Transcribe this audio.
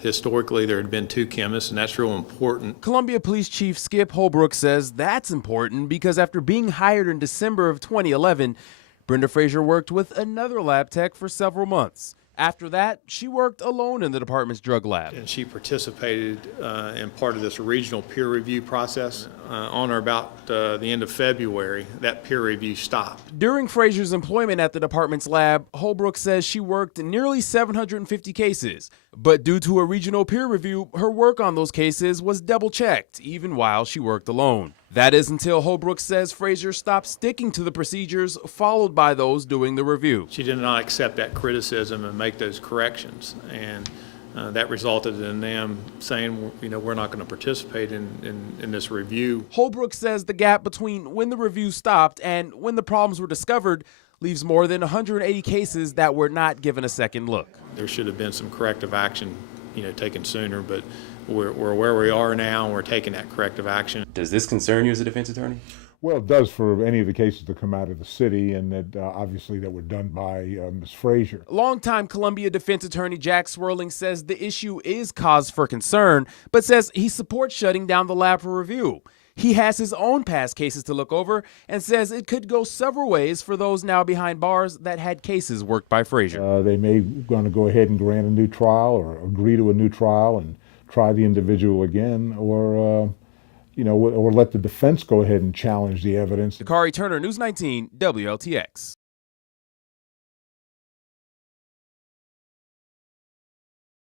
Historically, there had been two chemists, and that's real important. Columbia Police Chief Skip Holbrook says that's important because after being hired in December of 2011, Brenda Frazier worked with another lab tech for several months. After that, she worked alone in the department's drug lab. And she participated in part of this regional peer review process. On or about the end of February, that peer review stopped. During Frazier's employment at the department's lab, Holbrook says she worked nearly 750 cases. But due to a regional peer review, her work on those cases was double-checked, even while she worked alone. That is until Holbrook says Frazier stopped sticking to the procedures followed by those doing the review. She did not accept that criticism and make those corrections, and that resulted in them saying, we're not going to participate in this review. Holbrook says the gap between when the review stopped and when the problems were discovered leaves more than 180 cases that were not given a second look. There should have been some corrective action, taken sooner, but we're where we are now, and we're taking that corrective action. Does this concern you as a defense attorney? Well, it does for any of the cases that come out of the city, and that obviously that were done by Ms. Frazier. Longtime Columbia defense attorney Jack Swerling says the issue is cause for concern, but says he supports shutting down the lab for review. He has his own past cases to look over and says it could go several ways for those now behind bars that had cases worked by Frazier. They may want to go ahead and grant a new trial or agree to a new trial and try the individual again, or or let the defense go ahead and challenge the evidence. Dakari Turner, News 19, WLTX.